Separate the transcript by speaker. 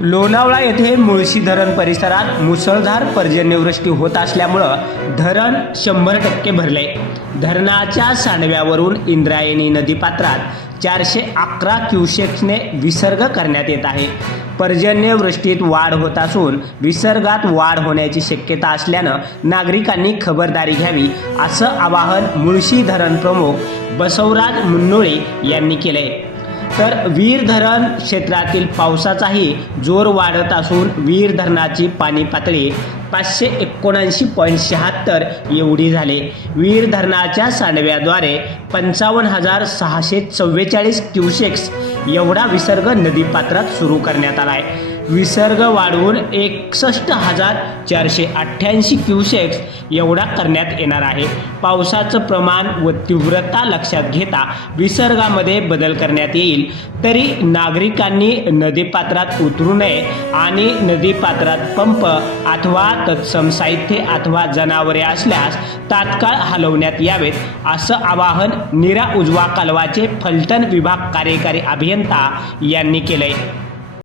Speaker 1: लोणावळा येथे मुळशी धरण परिसरात मुसळधार पर्जन्यवृष्टी होत असल्यामुळं धरण शंभर टक्के भरले. धरणाच्या सांडव्यावरून इंद्रायणी नदीपात्रात चारशे अकरा क्युसेक्सने विसर्ग करण्यात येत आहे. पर्जन्यवृष्टीत वाढ होत असून विसर्गात वाढ होण्याची शक्यता असल्यानं नागरिकांनी खबरदारी घ्यावी असं आवाहन मुळशी धरण प्रमुख बसवराज मुन्नोळे यांनी केले तर वीर धरण क्षेत्रातील पावसाचाही जोर वाढत असून वीर धरणाची पाणी पातळी पाचशे एकोणऐंशी पॉईंट शहात्तर एवढी झाली. वीर धरणाच्या सांडव्याद्वारे पंचावन्न हजार सहाशे चव्वेचाळीस क्युसेक्स एवढा विसर्ग नदीपात्रात सुरू करण्यात आला आहे विसर्ग वाढवून एकसष्ट हजार चारशे अठ्ठ्याऐंशी क्युसेक्स एवढा करण्यात येणार आहे. पावसाचं प्रमाण व तीव्रता लक्षात घेता विसर्गामध्ये बदल करण्यात येईल. तरी नागरिकांनी नदीपात्रात उतरू नये आणि नदीपात्रात पंप अथवा तत्सम साहित्य अथवा जनावरे असल्यास तात्काळ हलवण्यात यावेत असं आवाहन निरा उजवा कालवाचे फलटण विभाग कार्यकारी अभियंता यांनी केलंय.